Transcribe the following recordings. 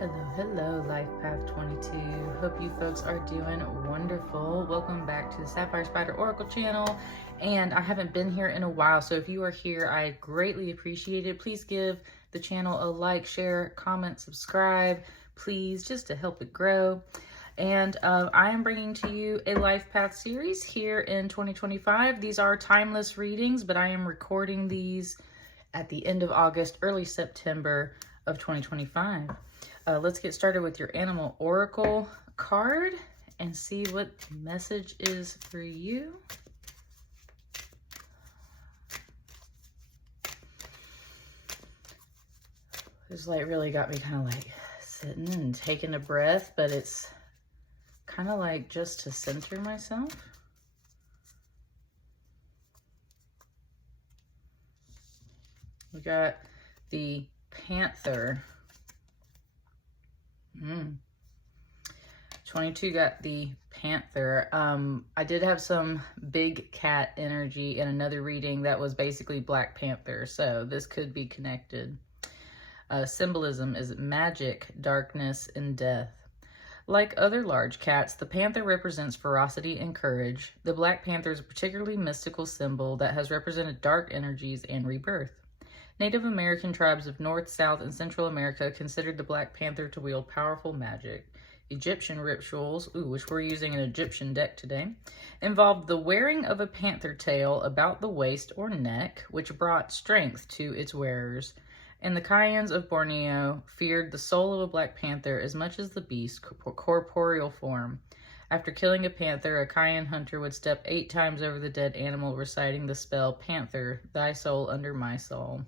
Hello, hello, Life Path 22. Hope you folks are doing wonderful. Welcome back to the Sapphire Spider Oracle channel. And I haven't been here in a while, so if you are here, I greatly appreciate it. Please give the channel a like, share, comment, subscribe, please, just to help it grow. And I am bringing to you a Life Path series here in 2025. These are timeless readings, but I am recording these at the end of August, early September of 2025. Let's get started with your animal oracle card and see what the message is for you. This light really got me kind of like sitting and taking a breath, but it's kind of like just to center myself. We got the Panther. 22 got the Panther. I did have some big cat energy in another reading that was basically Black Panther, so this could be connected. Symbolism is magic, darkness, and death. Like other large cats, the panther represents ferocity and courage. The Black Panther is a particularly mystical symbol that has represented dark energies and rebirth. Native American tribes of North, South, and Central America considered the Black Panther to wield powerful magic. Egyptian rituals, which we're using an Egyptian deck today, involved the wearing of a panther tail about the waist or neck, which brought strength to its wearers. And the Kayans of Borneo feared the soul of a Black Panther as much as the beast's corporeal form. After killing a panther, a Kayan hunter would step 8 times over the dead animal, reciting the spell, "Panther, thy soul under my soul."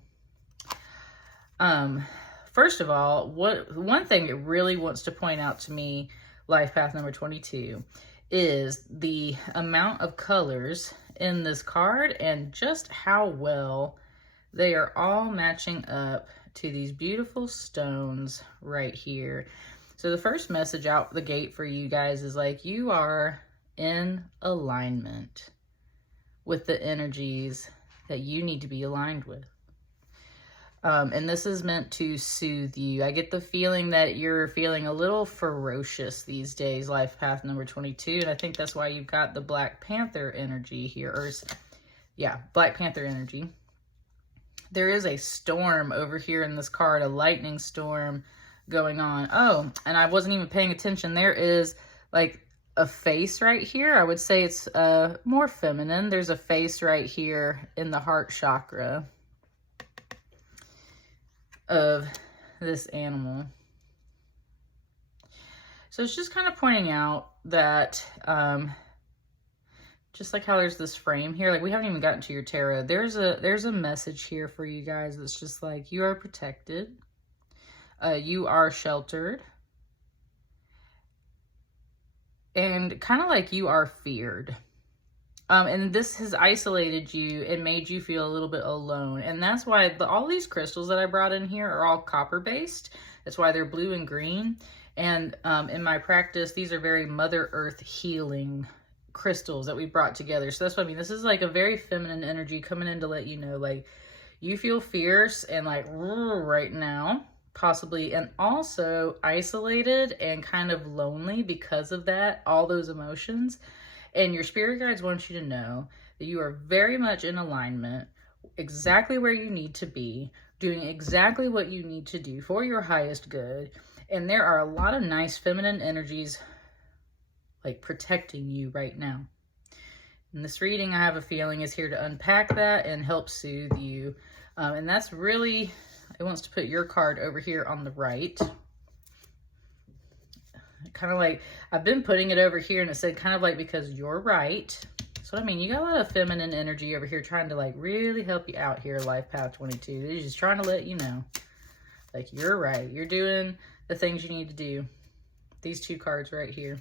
First of all, one thing it really wants to point out to me, Life Path number 22, is the amount of colors in this card and just how well they are all matching up to these beautiful stones right here. So the first message out the gate for you guys is like, you are in alignment with the energies that you need to be aligned with. And this is meant to soothe you. I get the feeling that you're feeling a little ferocious these days, Life Path number 22. And I think that's why you've got the Black Panther energy here. Or, yeah, Black Panther energy. There is a storm over here in this card, a lightning storm going on. Oh, and I wasn't even paying attention. There is like a face right here. I would say it's more feminine. There's a face right here in the heart chakra of this animal. So it's just kind of pointing out that just like how there's this frame here, like we haven't even gotten to your tarot, there's a message here for you guys that's just like, you are protected, you are sheltered, and kind of like you are feared. And this has isolated you and made you feel a little bit alone. And that's why all these crystals that I brought in here are all copper based. That's why they're blue and green. And in my practice, these are very Mother Earth healing crystals that we brought together. So that's what I mean. This is like a very feminine energy coming in to let you know, like, you feel fierce and like right now, possibly, and also isolated and kind of lonely because of that, all those emotions. And your spirit guides want you to know that you are very much in alignment, exactly where you need to be, doing exactly what you need to do for your highest good. And there are a lot of nice feminine energies like protecting you right now. And this reading, I have a feeling, is here to unpack that and help soothe you. And that's really, it wants to put your card over here on the right. Kind of like, I've been putting it over here and it said kind of like, because you're right. So I mean, you got a lot of feminine energy over here trying to like really help you out here, Life Path 22. They're just trying to let you know, like, you're right. You're doing the things you need to do. These two cards right here.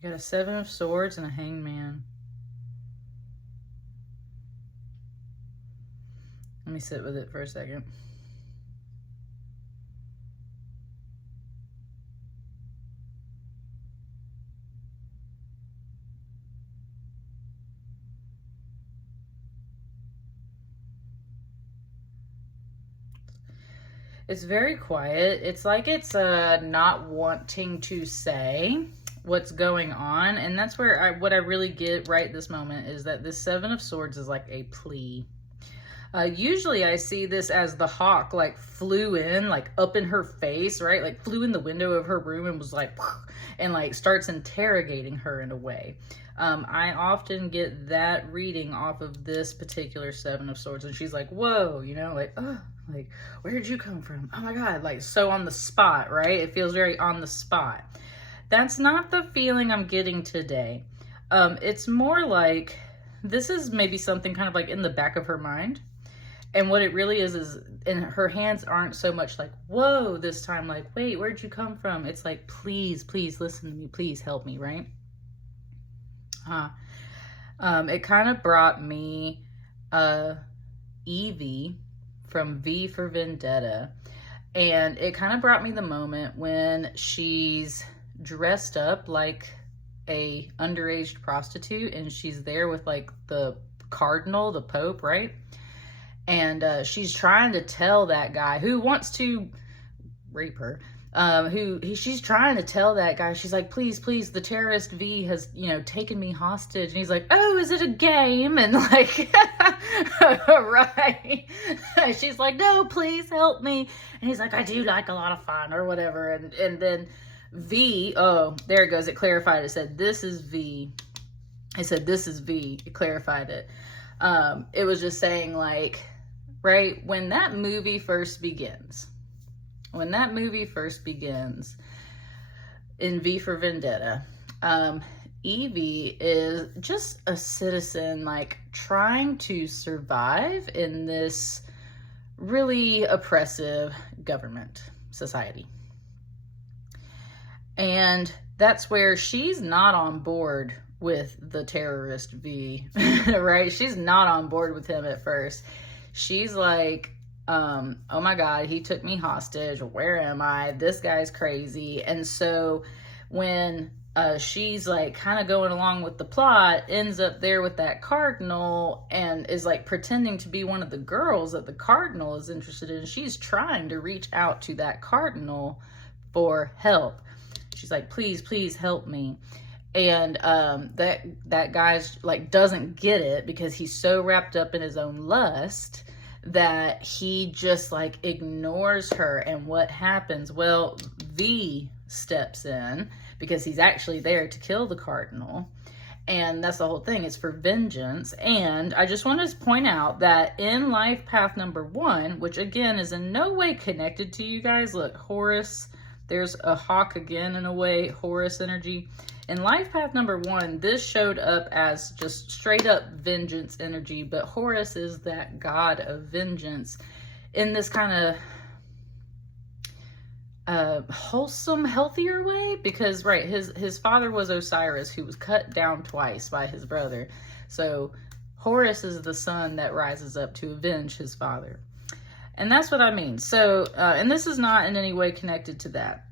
You got a 7 of Swords and a Hangman. Let me sit with it for a second. It's very quiet. It's like it's not wanting to say what's going on. And that's where what I really get right this moment is that this Seven of Swords is like a plea. Usually I see this as the hawk like flew in, like up in her face, right? Like flew in the window of her room and was like, and like starts interrogating her in a way. I often get that reading off of this particular Seven of Swords. And she's like, whoa, you know, like, oh, like, where did you come from? Oh my God, like so on the spot, right? It feels very on the spot. That's not the feeling I'm getting today. It's more like this is maybe something kind of like in the back of her mind. And what it really is in her hands aren't so much like, whoa, this time, like, wait, where'd you come from? It's like, please, please listen to me. Please help me, right? It kind of brought me Evie from V for Vendetta. And it kind of brought me the moment when she's dressed up like a underage prostitute and she's there with like the cardinal, the Pope, right? And she's trying to tell that guy who wants to rape her, she's trying to tell that guy, she's like, please, please, the terrorist V has, you know, taken me hostage. And he's like, oh, is it a game? And like, right. She's like, no, please help me. And he's like, I do like a lot of fun or whatever. And then V, oh, there it goes. It clarified. It said, this is V. It said, this is V. It clarified it. It was just saying like, right, when that movie first begins in V for Vendetta, Evie is just a citizen, like trying to survive in this really oppressive government society. And that's where she's not on board with the terrorist V, right? She's not on board with him at first. She's like, oh my God, he took me hostage. Where am I? This guy's crazy. And so when she's like kind of going along with the plot, ends up there with that cardinal and is like pretending to be one of the girls that the cardinal is interested in. She's trying to reach out to that cardinal for help. She's like, please, please help me. And that guy's like doesn't get it because he's so wrapped up in his own lust that he just like ignores her. And what happens? Well, V steps in because he's actually there to kill the cardinal. And that's the whole thing. It's for vengeance. And I just want to point out that in life path number 1, which again is in no way connected to you guys. Look, Horus, there's a hawk again in a way, Horus energy. In life path number 1, this showed up as just straight up vengeance energy, but Horus is that god of vengeance in this kind of wholesome, healthier way, because right, his father was Osiris, who was cut down twice by his brother. So Horus is the son that rises up to avenge his father. And that's what I mean. So, and this is not in any way connected to that.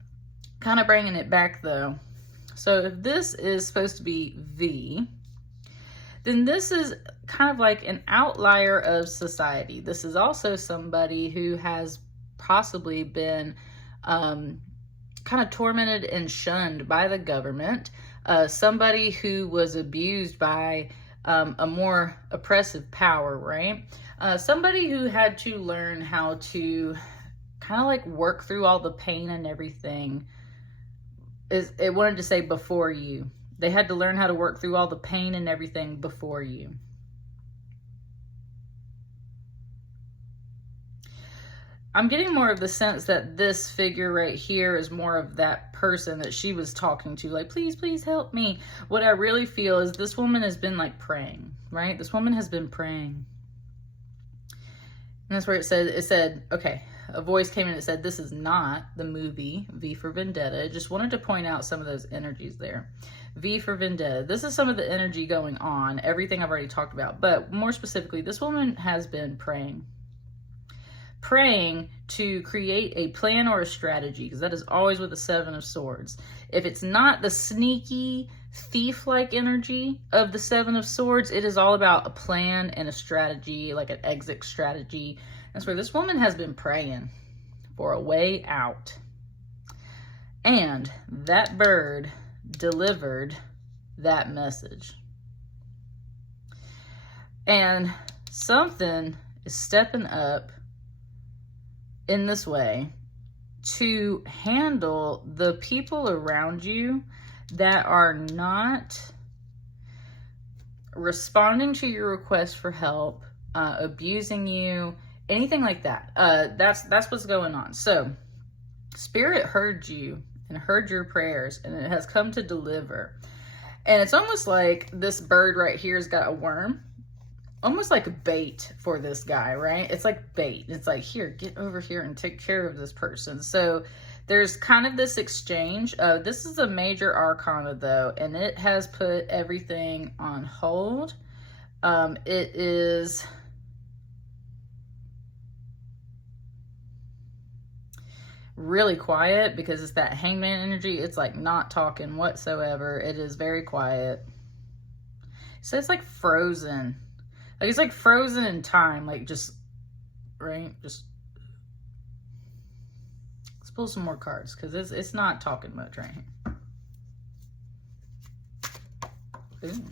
Kind of bringing it back though. So if this is supposed to be V, then this is kind of like an outlier of society. This is also somebody who has possibly been kind of tormented and shunned by the government. Somebody who was abused by a more oppressive power, right? Somebody who had to learn how to kind of like work through all the pain and everything. It wanted to say before you. They had to learn how to work through all the pain and everything before you. I'm getting more of the sense that this figure right here is more of that person that she was talking to, like, please, please help me. What I really feel is this woman has been like praying, right? This woman has been praying. And that's where it said, okay, a voice came in and said, this is not the movie V for Vendetta. Just wanted to point out some of those energies there. V for Vendetta. This is some of the energy going on, everything I've already talked about. But more specifically, this woman has been praying. Praying to create a plan or a strategy, because that is always with the Seven of Swords. If it's not the sneaky, thief-like energy of the Seven of Swords, it is all about a plan and a strategy, like an exit strategy. That's where this woman has been praying. for a way out. And that bird delivered that message. And something is stepping up in this way to handle the people around you that are not responding to your request for help, abusing you, anything like that. That's what's going on. So Spirit heard you and heard your prayers, and it has come to deliver. And it's almost like this bird right here has got a worm, almost like a bait for this guy, right? It's like bait. It's like, here, get over here and take care of this person. So there's kind of this exchange. This is a major arcana though, and it has put everything on hold. It is really quiet because it's that hangman energy. It's like not talking whatsoever. It is very quiet. So it's like frozen. Like it's like frozen in time. Like just, right? Just let's pull some more cards because it's not talking much right here. Ooh.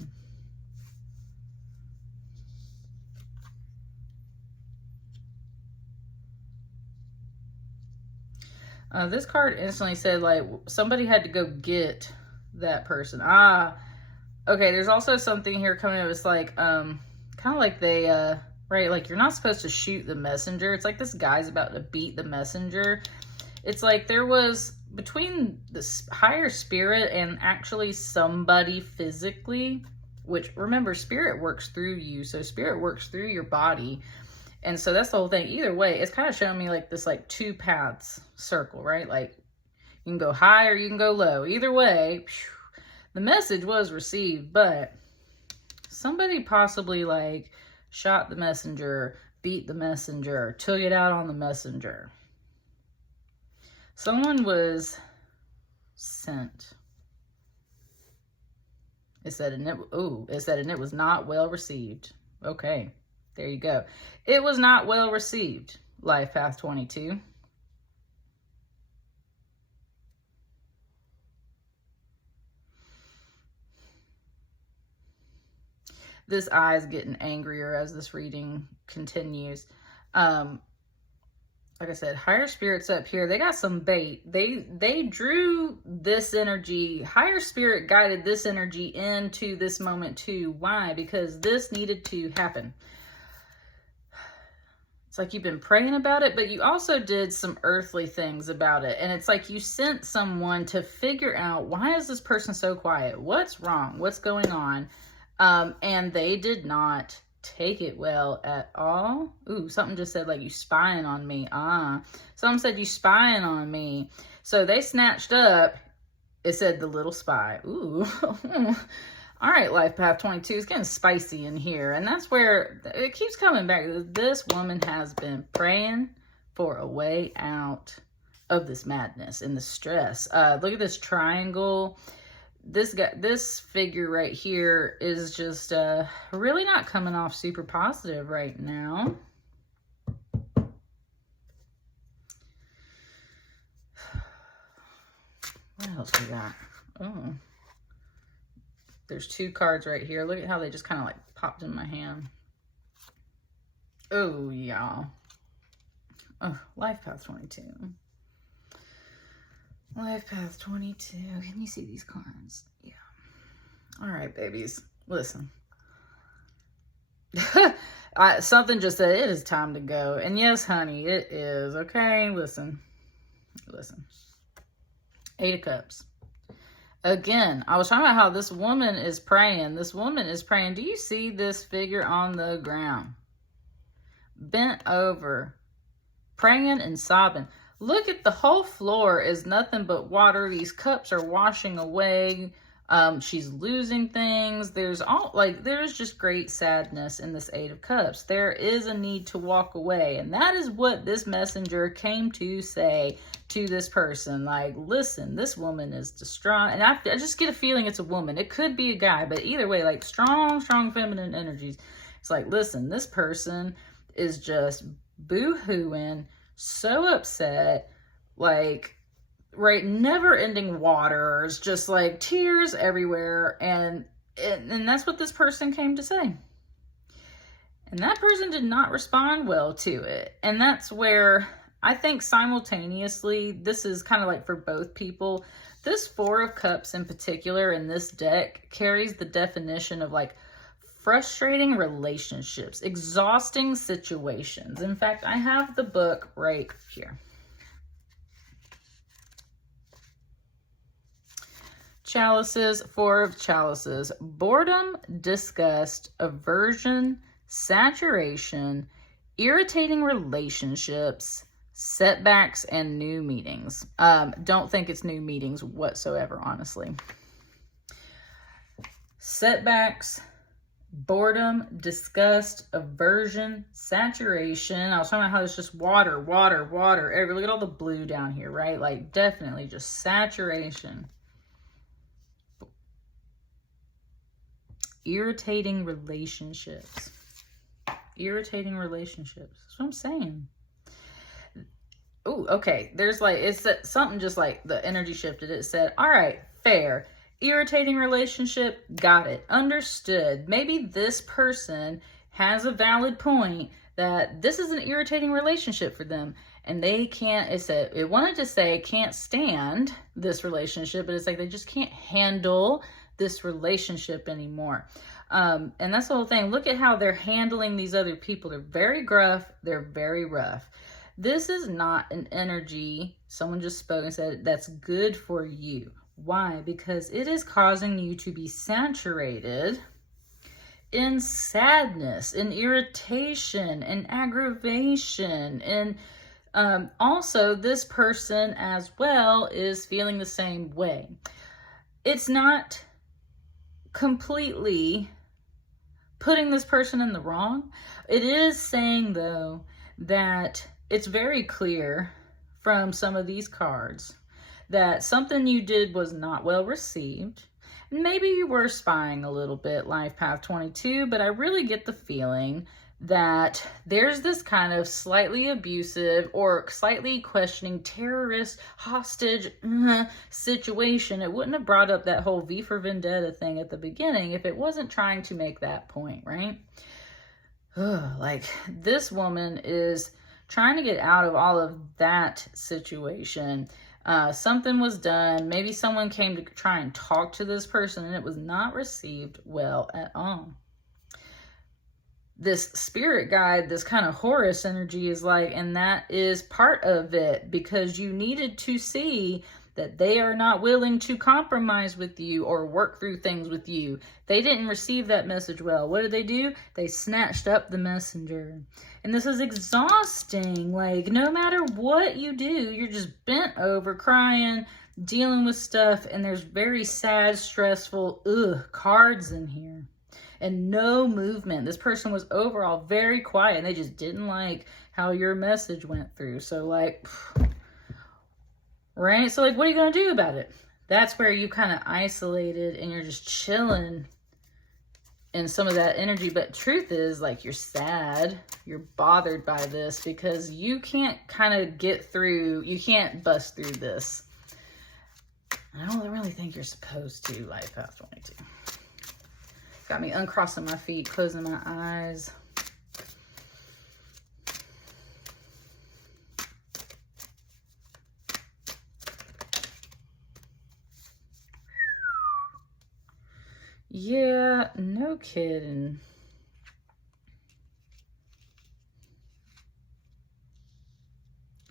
This card instantly said, like, somebody had to go get that person. Okay, there's also something here coming up. It's like, kind of like they, right, like, you're not supposed to shoot the messenger. It's like this guy's about to beat the messenger. It's like there was, between the higher spirit and actually somebody physically, which, remember, spirit works through you. So spirit works through your body. And so that's the whole thing. Either way, it's kind of showing me like this, like, two paths circle, right? Like you can go high or you can go low. Either way, the message was received, but somebody possibly like shot the messenger, beat the messenger, took it out on the messenger. Someone was sent. It said, and it was not well received. Okay. There you go. It was not well received, Life Path 22. This eye is getting angrier as this reading continues. Like I said, higher spirits up here, they got some bait. They drew this energy. Higher spirit guided this energy into this moment too. Why? Because this needed to happen. It's like you've been praying about it, but you also did some earthly things about it. And it's like you sent someone to figure out, why is this person so quiet? What's wrong? What's going on? And they did not take it well at all. Ooh, something just said, like, you spying on me. Someone said, you spying on me. So they snatched up, it said, the little spy. Ooh. All right, Life Path 22, it's getting spicy in here. And that's where it keeps coming back. This woman has been praying for a way out of this madness and the stress. Look at this triangle. This figure right here is just really not coming off super positive right now. What else we got? Oh. There's two cards right here. Look at how they just kind of like popped in my hand. Oh, y'all. Oh, Life Path 22. Life Path 22. Can you see these cards? Yeah. All right, babies. Listen. Something just said it is time to go. And yes, honey, it is. Okay, listen. Listen. 8 of Cups. Again, I was talking about how this woman is praying. This woman is praying. Do you see this figure on the ground? Bent over, praying and sobbing. Look at the whole floor is nothing but water. These cups are washing away. She's losing things. There's just great sadness in this 8 of Cups. There is a need to walk away. And that is what this messenger came to say to this person. Like, listen, this woman is distraught. And I just get a feeling it's a woman. It could be a guy, but either way, like strong feminine energies. It's like, listen, this person is just boo-hooing, so upset, like, right, never-ending waters, just like tears everywhere, and that's what this person came to say. And that person did not respond well to it. And that's where I think simultaneously, this is kind of like for both people, this Four of Cups in particular in this deck carries the definition of like frustrating relationships, exhausting situations. In fact, I have the book right here. Chalices, Four of Chalices, boredom, disgust, aversion, saturation, irritating relationships, setbacks, and new meetings. Don't think it's new meetings whatsoever, honestly. Setbacks, boredom, disgust, aversion, saturation. I was talking about how it's just water, water, water. Look at all the blue down here, right? Like definitely just saturation. Irritating relationships. Irritating relationships. That's what I'm saying. Oh, okay. There's like, it's something just like the energy shifted. It said, all right, fair. Irritating relationship, got it. Understood. Maybe this person has a valid point that this is an irritating relationship for them. And they can't, it wanted to say can't stand this relationship, but it's like they just can't handle this relationship anymore. And that's the whole thing. Look at how they're handling these other people. They're very gruff. They're very rough. This is not an energy, someone just spoke and said, that's good for you. Why? Because it is causing you to be saturated in sadness, in irritation, in aggravation, and also this person as well is feeling the same way. It's not completely putting this person in the wrong. It is saying, though, that it's very clear from some of these cards that something you did was not well received. Maybe you were spying a little bit, Life Path 22, but I really get the feeling that there's this kind of slightly abusive or slightly questioning terrorist hostage situation. It wouldn't have brought up that whole V for Vendetta thing at the beginning if it wasn't trying to make that point, right? Like this woman is trying to get out of all of that situation. Something was done. Maybe someone came to try and talk to this person and it was not received well at all. This spirit guide, this kind of Horus energy is like, and that is part of it because you needed to see that they are not willing to compromise with you or work through things with you. They didn't receive that message well. What did they do? They snatched up the messenger. And this is exhausting. Like, no matter what you do, you're just bent over, crying, dealing with stuff, and there's very sad, stressful, cards in here. And no movement. This person was overall very quiet, and they just didn't like how your message went through. So, like, right? So, like, what are you going to do about it? That's where you kind of isolated and you're just chilling in some of that energy. But truth is, like, you're sad. You're bothered by this because you can't kind of get through. You can't bust through this. I don't really think you're supposed to, Life Path 22. Got me uncrossing my feet, closing my eyes. Yeah, no kidding.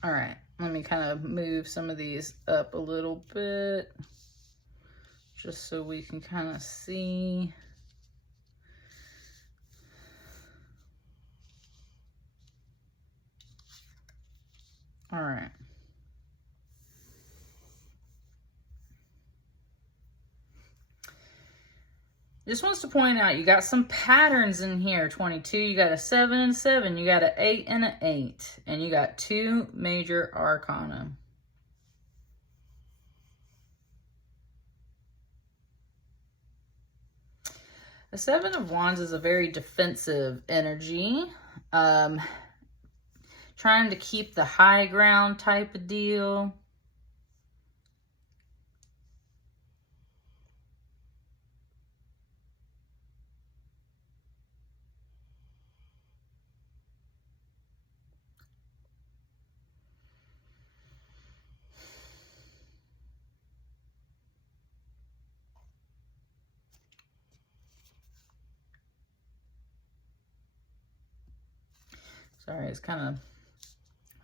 All right, let me kind of move some of these up a little bit just so we can kind of see. All right. Just wants to point out, you got some patterns in here, 22. You got a 7 and 7. You got an 8 and an 8. And you got 2 major arcana. The 7 of Wands is a very defensive energy. trying to keep the high ground type of deal. Sorry, it's kind of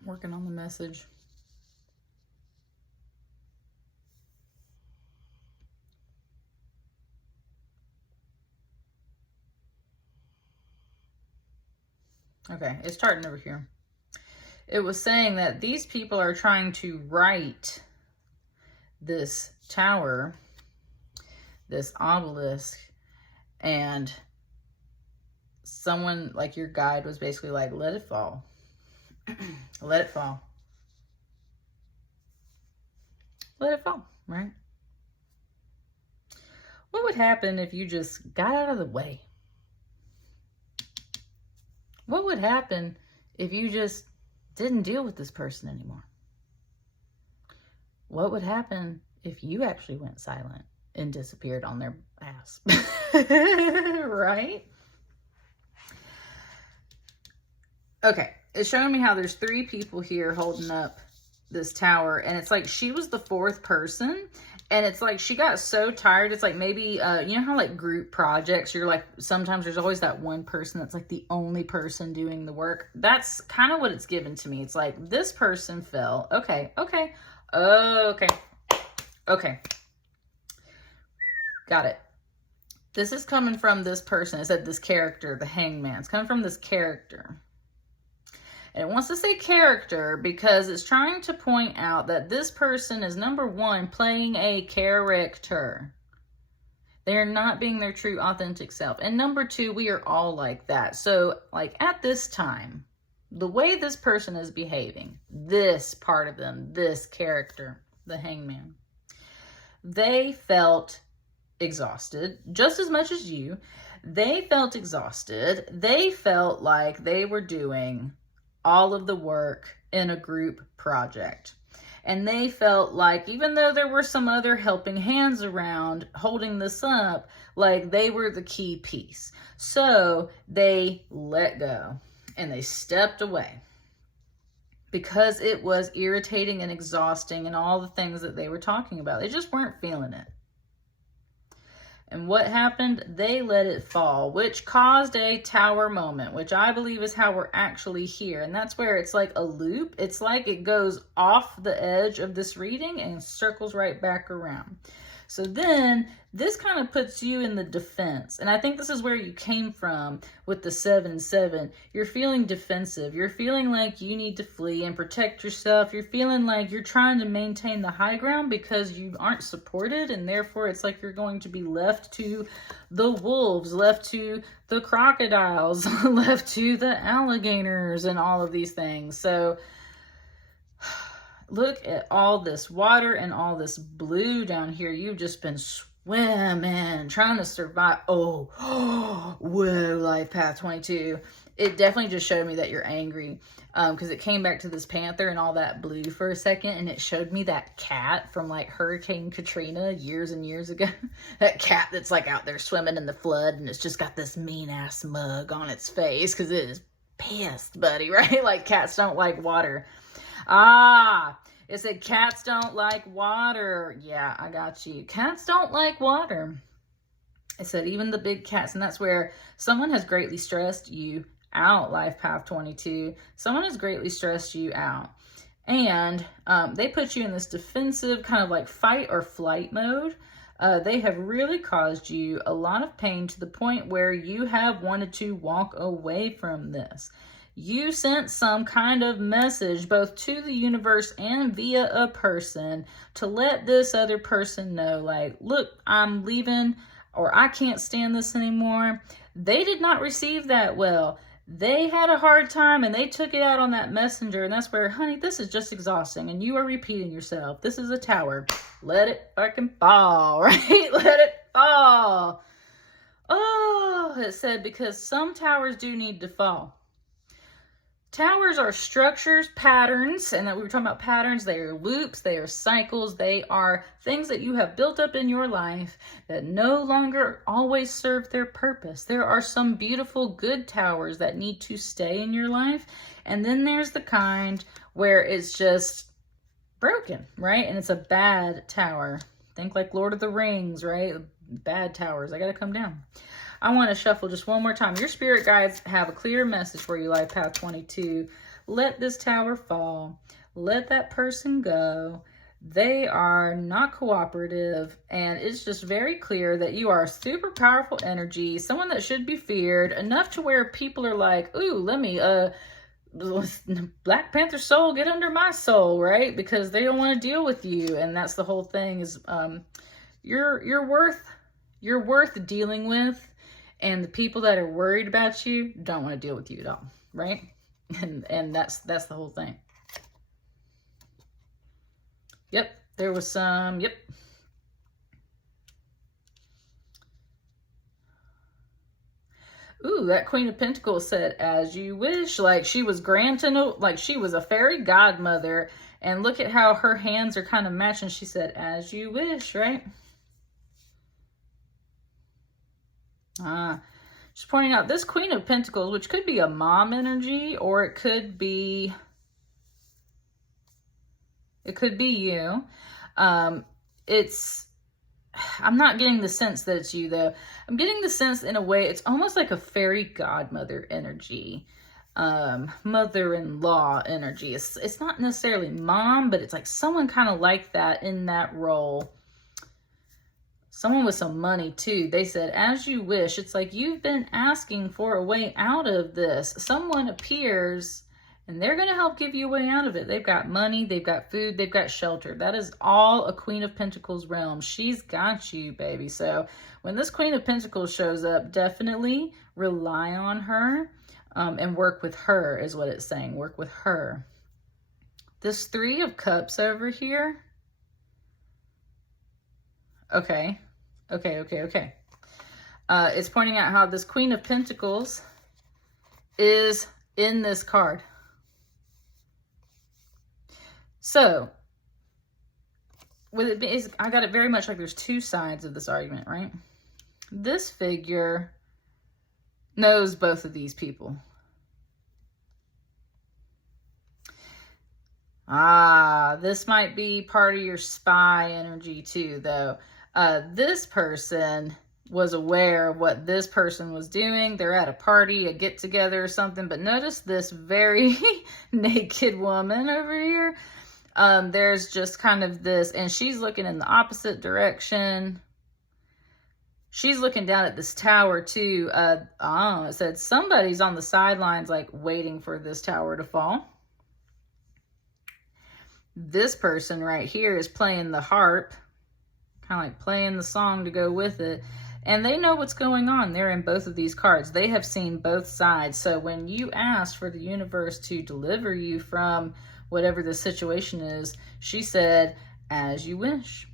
working on the message. Okay, it's starting over here. It was saying that these people are trying to right this tower, this obelisk, and someone, like your guide, was basically like, let it fall. Let it fall. Let it fall, right? What would happen if you just got out of the way? What would happen if you just didn't deal with this person anymore? What would happen if you actually went silent and disappeared on their ass? Right? Okay, it's showing me how there's 3 people here holding up this tower, and it's like she was the 4th person, and it's like she got so tired. It's like maybe you know how like group projects, you're like, sometimes there's always that one person that's like the only person doing the work. That's kind of what it's given to me. It's like this person fell. Okay, got it. This is coming from this person. It said this character, the hangman. It's coming from this character. And it wants to say character because it's trying to point out that this person is, number 1, playing a character. They're not being their true, authentic self. And number 2, we are all like that. So, like, at this time, the way this person is behaving, this part of them, this character, the hangman, they felt exhausted just as much as you. They felt exhausted. They felt like they were doing all of the work in a group project. And they felt like, even though there were some other helping hands around holding this up, like they were the key piece. So they let go and they stepped away because it was irritating and exhausting and all the things that they were talking about. They just weren't feeling it. And what happened? They let it fall, which caused a tower moment, which I believe is how we're actually here. And that's where it's like a loop. It's like it goes off the edge of this reading and circles right back around. So then this kind of puts you in the defense. And I think this is where you came from with the 7-7. You're feeling defensive. You're feeling like you need to flee and protect yourself. You're feeling like you're trying to maintain the high ground because you aren't supported. And therefore, it's like you're going to be left to the wolves, left to the crocodiles, left to the alligators and all of these things. So look at all this water and all this blue down here. You've just been swimming, trying to survive. Oh, whoa, life path 22. It definitely just showed me that you're angry because it came back to this panther and all that blue for a second, and it showed me that cat from like Hurricane Katrina years and years ago. That cat that's like out there swimming in the flood, and it's just got this mean-ass mug on its face because it is pissed, buddy, right? Like cats don't like water. It said cats don't like water. Yeah, I got you. Cats don't like water. It said even the big cats, and that's where someone has greatly stressed you out, life path 22. Someone has greatly stressed you out. And they put you in this defensive kind of like fight or flight mode. They have really caused you a lot of pain to the point where you have wanted to walk away from this. You sent some kind of message both to the universe and via a person to let this other person know, like, look, I'm leaving, or I can't stand this anymore. They did not receive that well. They had a hard time and they took it out on that messenger. And that's where, honey, this is just exhausting. And you are repeating yourself. This is a tower. Let it fucking fall, right? Let it fall. Oh, it said, because some towers do need to fall. Towers are structures, patterns, and that we were talking about patterns. They are loops, they are cycles, they are things that you have built up in your life that no longer always serve their purpose. There are some beautiful, good towers that need to stay in your life, and then there's the kind where it's just broken, right? And it's a bad tower. Think like Lord of the Rings, right? Bad towers. I gotta come down. I want to shuffle just one more time. Your spirit guides have a clear message for you, Life Path 22. Let this tower fall. Let that person go. They are not cooperative, and it's just very clear that you are a super powerful energy, someone that should be feared, enough to where people are like, ooh, let me, Black Panther soul, get under my soul, right? Because they don't want to deal with you, and that's the whole thing is, you're worth dealing with. And the people that are worried about you don't want to deal with you at all, right? And that's the whole thing. Yep, there was some, yep. Ooh, that Queen of Pentacles said, as you wish, like she was granting, like she was a fairy godmother. And look at how her hands are kind of matching. She said, as you wish, right? Just pointing out this Queen of Pentacles, which could be a mom energy, or it could be you. I'm not getting the sense that it's you though. I'm getting the sense in a way, it's almost like a fairy godmother energy, mother-in-law energy. It's not necessarily mom, but it's like someone kind of like that in that role. Someone with some money too. They said, as you wish. It's like you've been asking for a way out of this. Someone appears and they're going to help give you a way out of it. They've got money, they've got food, they've got shelter. That is all a Queen of Pentacles realm. She's got you, baby. So when this Queen of Pentacles shows up, definitely rely on her and work with her is what it's saying. Work with her. This Three of Cups over here. Okay. It's pointing out how this Queen of Pentacles is in this card. So, with it being, I got it very much like there's two sides of this argument, right? This figure knows both of these people. This might be part of your spy energy too, though. This person was aware of what this person was doing. They're at a party, a get-together or something. But notice this very naked woman over here. There's just kind of this, and she's looking in the opposite direction. She's looking down at this tower too. It said somebody's on the sidelines, like waiting for this tower to fall. This person right here is playing the harp, kind of like playing the song to go with it. And they know what's going on. They're in both of these cards. They have seen both sides. So when you ask for the universe to deliver you from whatever the situation is, she said, as you wish.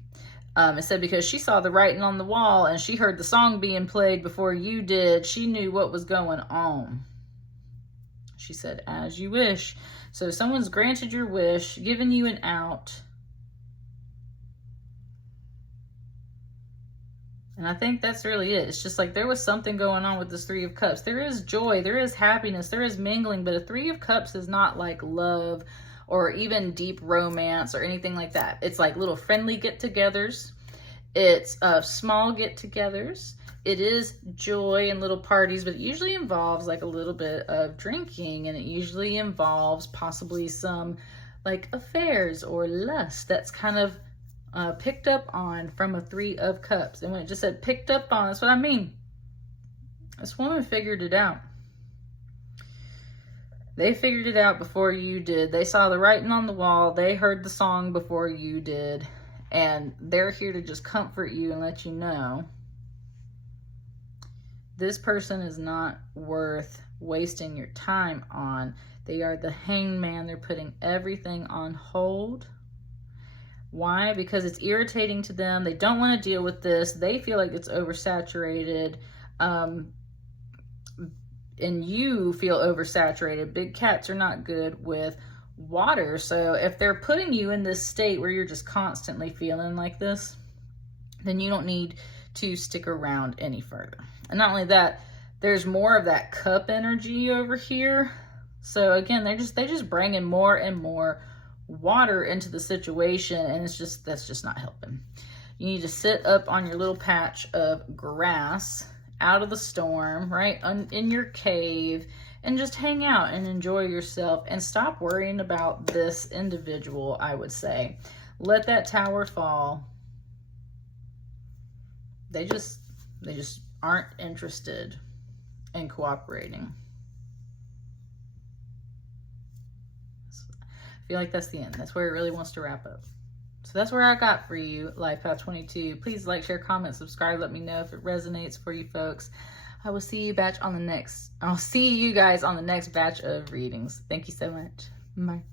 It said because she saw the writing on the wall and she heard the song being played before you did. She knew what was going on. She said, as you wish. So someone's granted your wish, given you an out. And I think that's really it. It's just like there was something going on with this Three of Cups. There is joy, there is happiness, there is mingling, but a Three of Cups is not like love or even deep romance or anything like that. It's like little friendly get-togethers. It's small get-togethers. It is joy and little parties, but it usually involves like a little bit of drinking, and it usually involves possibly some like affairs or lust that's kind of picked up on from a Three of Cups. And when it just said picked up on, that's what I mean. This woman figured it out. They figured it out before you did. They saw the writing on the wall. They heard the song before you did. And they're here to just comfort you and let you know this person is not worth wasting your time on. They are the hangman. They're putting everything on hold. Why? Because it's irritating to them. They don't want to deal with this. They feel like it's oversaturated. and you feel oversaturated. Big cats are not good with water. So if they're putting you in this state where you're just constantly feeling like this, then you don't need to stick around any further. And not only that, there's more of that cup energy over here. So again, they just bringing more and more water into the situation, and that's just not helping. You need to sit up on your little patch of grass out of the storm, right, in your cave, and just hang out and enjoy yourself and stop worrying about this individual, I would say. Let that tower fall. They just aren't interested in cooperating. I feel like that's the end. That's where it really wants to wrap up. So that's where I got for you, Life Path 22. Please like, share, comment, subscribe. Let me know if it resonates for you folks. I will see you I'll see you guys on the next batch of readings. Thank you so much. Bye.